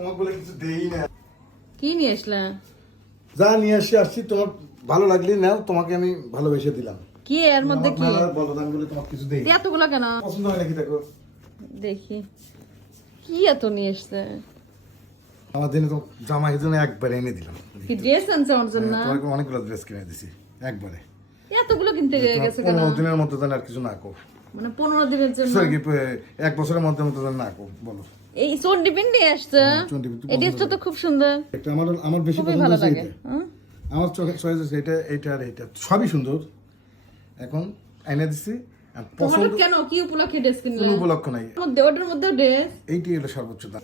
তোমাকে বলে কিছু দেই না। কি নিয়ে আসলা? যা নিয়ে আসছি তোমার ভালো লাগলে নাও, তোমাকে আমি ভালোবেসে দিলাম। কি এর মধ্যে কি? বলো দাম বলে তোমাকে কিছু দেই। এতগুলো কেন? পছন্দ হয় নাকি দেখো। দেখি কি এত নিয়ে আসছে। আমার দিনে তো জামা হিজনে একবারে এনে দিলাম। কি ড্রেস আনছে আমার জন্য? তোমাকে অনেকগুলো ড্রেস কিনে দিছি একবারে। এতগুলো কিনতে গেছে কেন? 15 দিনের মধ্যে আর কিছু না কো। মানে 15 দিনের জন্য? সরি, 1 বছরের মধ্যে না কো বলো। এই চন্ডি পিন নিয়ে আসছে। এই ড্রেসটা তো খুব সুন্দর। একটা আমার বেশি খুবই পছন্দ ভালো হয়েছে লাগে। এটা। আমার চোখে চয়েস এটা আর এটা সবই সুন্দর। এখন এনে দিছি। আর তোমার পছন্দ কেন কি উপলক্ষে ড্রেস কিনলে? কোনো উপলক্ষ নাই। মধ্যে ওটার মধ্যে ড্রেস এইটাই হলো সর্বোচ্চ দাম।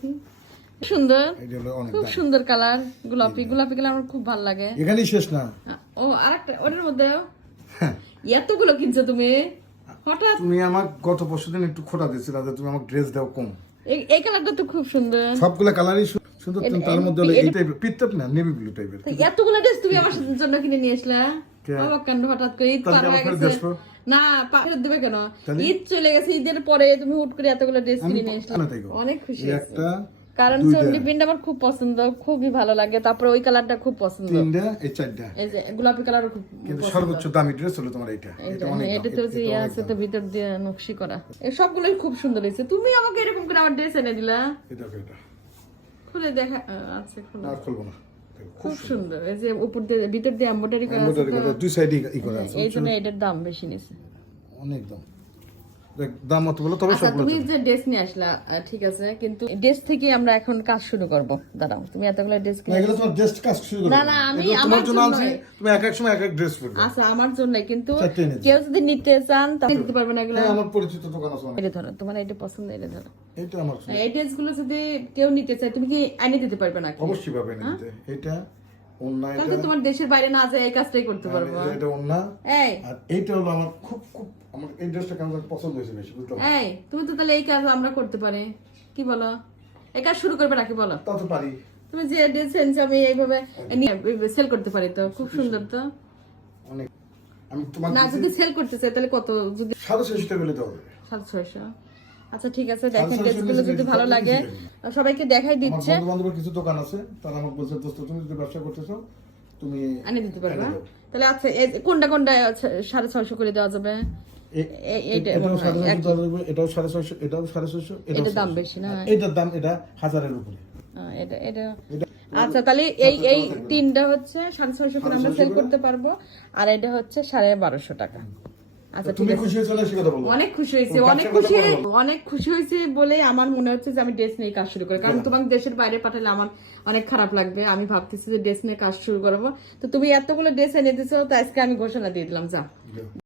সুন্দর, এইটা হলো অনেক খুব দাম। সুন্দর কালার, গোলাপি কালার আমার খুব ভালো লাগে। এখানেই শেষ না। ও আরেকটা ওটার মধ্যে এতগুলো কিনছো তুমি হঠাৎ? তুমি আমাকে গত পরশুদিন একটু খোটা দিয়েছিলে যে তুমি আমাকে ড্রেস দাও কম। এই কালারটা তো খুব সুন্দর। সবগুলো কালারই সুন্দর, তার মধ্যে হলো এই টাইপের পিতপ না নেভি ব্লু টাইপের। তো এতগুলো ড্রেস তুমি আমার জন্য কিনে নিয়ে আসলা? কে? বাবা কাণ্ড, হঠাৎ করে ঈদ তাহলে পার হয়ে আমার গেছে। ড্রেস পরো। না ফেরত দেবে কেন? তাহলে? ঈদ চলে গেছে, ঈদের পরে তুমি হুট করে এতগুলো ড্রেস কিনে নিয়ে আসলা। কেন তাই গো? অনেক খুশি এই হয়েছি। একটা কারণ দুইটা, চন্ডি প্রিন্ট আমার খুব পছন্দ, খুবই ভালো লাগে। তারপরে ওই কালারটা খুব পছন্দ, তিনটা, এই চারটা। এই যে গোলাপি কালারও খুব কিন্তু পছন্দ। সর্বোচ্চ দামি ড্রেস হলো তোমার এইটা। এটা অনেক দাম। এটাতে হচ্ছে এটা ইয়ে অনেক আছে দাম। তো ভিতর দিয়ে নকশি করা। এই সবগুলোই খুব সুন্দর হয়েছে। তুমি আমাকে এরকম করে আমার ড্রেস এনে দিলা। এটা। খুলে দেখা আছে, খোলা। আর খুলবো না। খুব সুন্দর। এই যে উপর দিয়ে ভিতর দিয়ে এমব্রয়ডারি করা আছে এমব্রয়ডারি তো। করা, দুই সাইডে ই করা আছে। এই জন্য এটার দাম বেশি নিছে। অনেক দাম। দেখ দাম মত বলো তবে আচ্ছা সবগুলো তুমি চলবে। যে ড্রেস নিয়ে আসলা ঠিক আছে, কিন্তু ড্রেস থেকে আমরা এখন কাজ শুরু করব। দাঁড়াও, তুমি এতগুলো ড্রেস না, কিনে এগুলো তোমার জাস্ট কাজ শুরু করো। না, না, আমি এগুলো আমার তোমার জন্য জন্য আনছি, নয়। তুমি এক এক সময় এক এক ড্রেস পরবে। আচ্ছা আমার জন্য, কিন্তু চারটে এনে দিও। কেউ যদি নিতে চান তাহলে দিতে পারবে না এগুলো। হ্যাঁ, আমার পরিচিত দোকান আছে অনেক। এটা ধরো, তোমার এটা পছন্দ, এটা ধরো। এটা আমার এই ড্রেস গুলো যদি কেউ নিতে চায় তুমি কি এনে দিতে পারবে না? অবশ্যই পাবে না দিতে। এটা ওন্না, তাহলে এটা তো তোমার দেশের বাইরে না যায় এই কাজটাই করতে পারবো। এটা ওন্না। এই আর এইটা হলো আমার খুব আমার এই ড্রেসটা কেমন পছন্দ হয়েছে বেশি, বুঝতে পারছো? এই তুমি তো তাহলে এই কাজ আমরা করতে পারি, কি বলো? এই কাজ শুরু করবে নাকি বলো? তা তো পারি। তুমি যে ড্রেস এনেছো আমি এইভাবে সেল করতে পারি তো, খুব সুন্দর তো। অনেক আমি তোমাকে না যদি সেল করতে চাই তাহলে কত? যদি 650 টাকা দিতে হবে। 650। আচ্ছা ঠিক আছে, দেখেন 650 ড্রেসগুলো যদি ভালো লাগে সবাইকে দেখাই আমার দিচ্ছে, বন্ধু বান্ধবের কিছু দোকান আছে, তারা আমাকে বলছে দোস্ত তুমি যদি ব্যবসা করতেছো তুমি আনি দিতে পারবে। এনে দাও। তাহলে আচ্ছা কোনটা 650 করে দেওয়া যাবে? এইটা এটাও 650 দেওয়া যাবে, এটাও 650, এটাও 650, এটার দাম বেশি না? এটার দাম এটা 1000-এর উপরে। এটা এটা এটা আচ্ছা তাহলে এই তিনটা হচ্ছে 650 করে আমরা সেল করতে পারবো, আর এটা হচ্ছে 1250 টাকা। আচ্ছা ঠিক তুমি আছে, খুশি হয়েছো না সে কথা বলো। অনেক খুশি হয়েছে, তোমার অনেক ব্যবসার খুশি, কথা বলো। অনেক খুশি হয়েছে বলে আমার মনে হচ্ছে যে আমি ড্রেস নিয়ে কাজ শুরু করি। কারণ তোমাকে দেশের বাইরে পাঠালে আমার অনেক খারাপ লাগবে। আমি ভাবতেছি যে ড্রেস নিয়ে কাজ শুরু করবো। তো তুমি এতগুলো ড্রেস এনে দিছো, তো আজকে আমি ঘোষণা দিয়ে দিলাম, যা